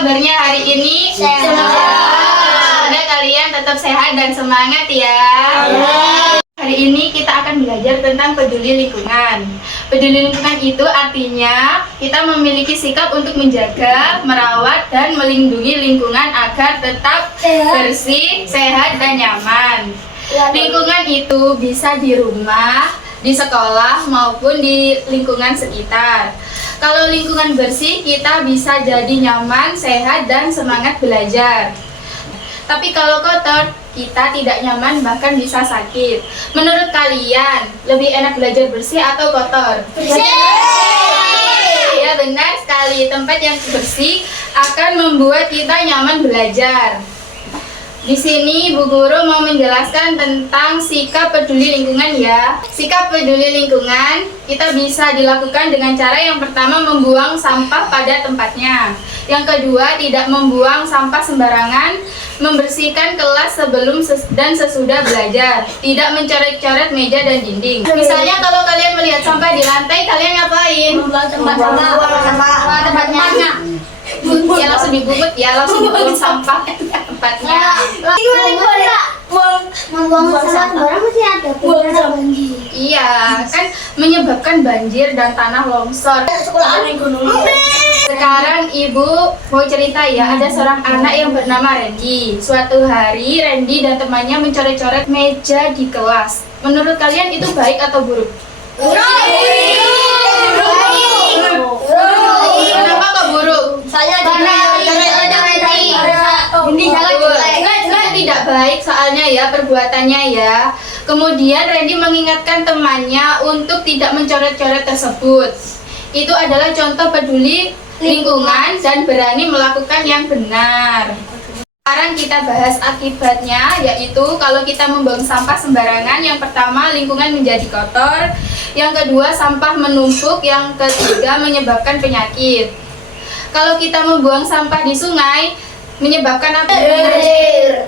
kabarnya hari ini? Sehat. Semoga kalian tetap sehat dan semangat ya. Hari ini kita akan belajar tentang peduli lingkungan. Peduli lingkungan itu artinya kita memiliki sikap untuk menjaga, merawat, dan melindungi lingkungan agar tetap bersih, sehat, dan nyaman. Lingkungan itu bisa di rumah, di sekolah, maupun di lingkungan sekitar. Kalau lingkungan bersih, kita bisa jadi nyaman, sehat, dan semangat belajar. Tapi kalau kotor, kita tidak nyaman, bahkan bisa sakit. Menurut kalian, lebih enak belajar bersih atau kotor? Bersih. Ya, benar sekali. Tempat yang bersih akan membuat kita nyaman belajar. Di sini Bu Guru mau menjelaskan tentang sikap peduli lingkungan ya. Sikap peduli lingkungan kita bisa dilakukan dengan cara yang pertama membuang sampah pada tempatnya. Yang kedua, tidak membuang sampah sembarangan, membersihkan kelas sebelum dan sesudah belajar, tidak mencoret-coret meja dan dinding. Misalnya kalau kalian melihat sampah di lantai, kalian ngapain? Membuang sampah tempatnya. Ya langsung dibungut ya, langsung dibuang sampah tempatnya. Membuang sampah sembarang mesti ada banjir. Iya, kan menyebabkan banjir dan tanah longsor. Sekarang Ibu mau cerita ya, ada seorang anak yang bernama Randy. Suatu hari Randy dan temannya mencoret-coret meja di kelas. Menurut kalian itu baik atau buruk? Kenapa kok buruk? Itu tidak baik soalnya ya perbuatannya ya. Kemudian Randy mengingatkan temannya untuk tidak mencoret-coret tersebut. Itu adalah contoh peduli lingkungan dan berani melakukan yang benar. Sekarang kita bahas akibatnya, yaitu kalau kita membuang sampah sembarangan, yang pertama lingkungan menjadi kotor, yang kedua sampah menumpuk, yang ketiga menyebabkan penyakit. Kalau kita membuang sampah di sungai, menyebabkan apa?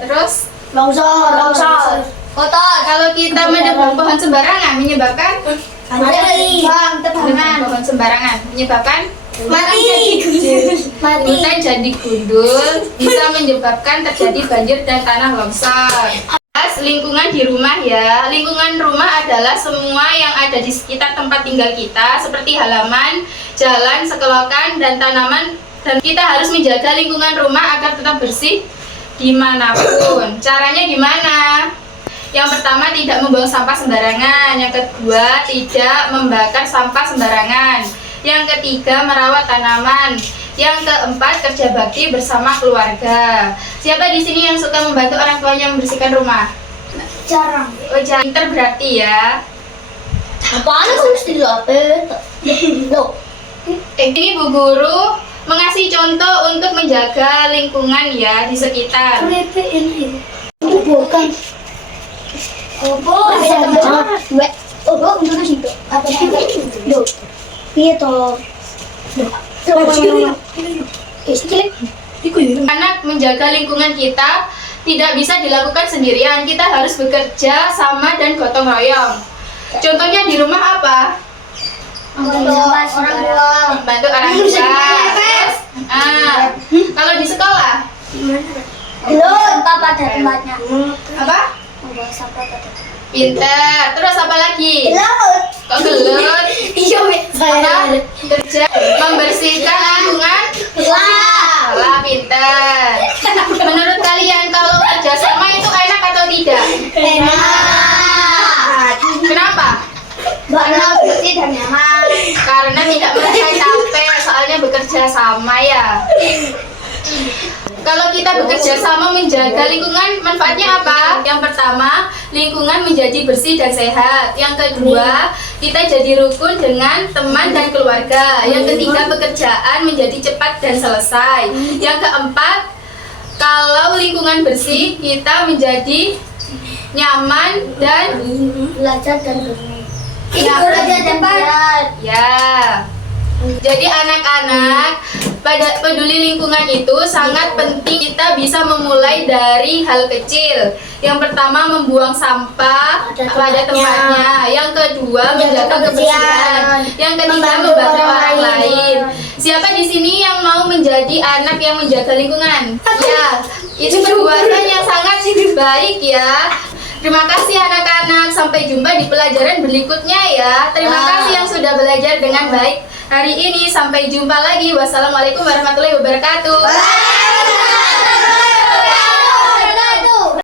Terus? Longsor. Kotor. Kalau kita menebang pohon sembarangan, menyebabkan? Dengan pohon sembarangan, menyebabkan? Mati. Hutan jadi gundul, bisa menyebabkan terjadi banjir dan tanah longsor. Lingkungan di rumah ya. Lingkungan rumah adalah semua yang ada di sekitar tempat tinggal kita, seperti halaman, jalan, sekelokan, dan tanaman. Dan kita harus menjaga lingkungan rumah agar tetap bersih dimanapun. Caranya gimana? Yang pertama, tidak membuang sampah sembarangan. Yang kedua, tidak membakar sampah sembarangan. Yang ketiga, merawat tanaman. Yang keempat, kerja bakti bersama keluarga. Siapa di sini yang suka membantu orang tuanya membersihkan rumah? Jarang. Oh, jangan pinter berarti ya. Apaan aku mesti dilatih? Ini Bu Guru mengasih contoh untuk menjaga lingkungan ya di sekitar. Bukan. Untuk situ. Apa sih? Iya toh. Anak menjaga lingkungan kita tidak bisa dilakukan sendirian. Kita harus bekerja sama dan gotong royong. Contohnya di rumah apa? Bantu orang tua. Terus, kalau di sekolah? Sampah pada tempatnya. Apa? Membuang sampah pada. Pinter. Terus apa lagi? Kok gelut? Apa? Kerja membersihkan lingkungan. Salah, pinter. Menurut kalian kalau kerjasama itu enak atau tidak? Enak. Kenapa? Karena bersih dan nyaman. Karena tidak merasa capek, soalnya bekerja sama ya. Kalau kita bekerja sama menjaga lingkungan, manfaatnya apa? Yang pertama, lingkungan menjadi bersih dan sehat. Yang kedua, kita jadi rukun dengan teman dan keluarga. Yang ketiga, pekerjaan menjadi cepat dan selesai. Yang keempat, kalau lingkungan bersih, kita menjadi nyaman dan Belajar dan bermain. belajar dan ya. Jadi anak-anak, pada peduli lingkungan itu sangat penting. Kita bisa memulai dari hal kecil. Yang pertama, membuang sampah pada tempatnya. Yang kedua, menjaga kebersihan. Yang ketiga, membantu orang lain. Siapa di sini yang mau menjadi anak yang menjaga lingkungan? Ya, itu perbuatan yang sangat baik ya. Terima kasih anak-anak. Sampai jumpa di pelajaran berikutnya ya. Terima kasih yang sudah belajar dengan baik hari ini. Sampai jumpa lagi. Wassalamualaikum warahmatullahi wabarakatuh.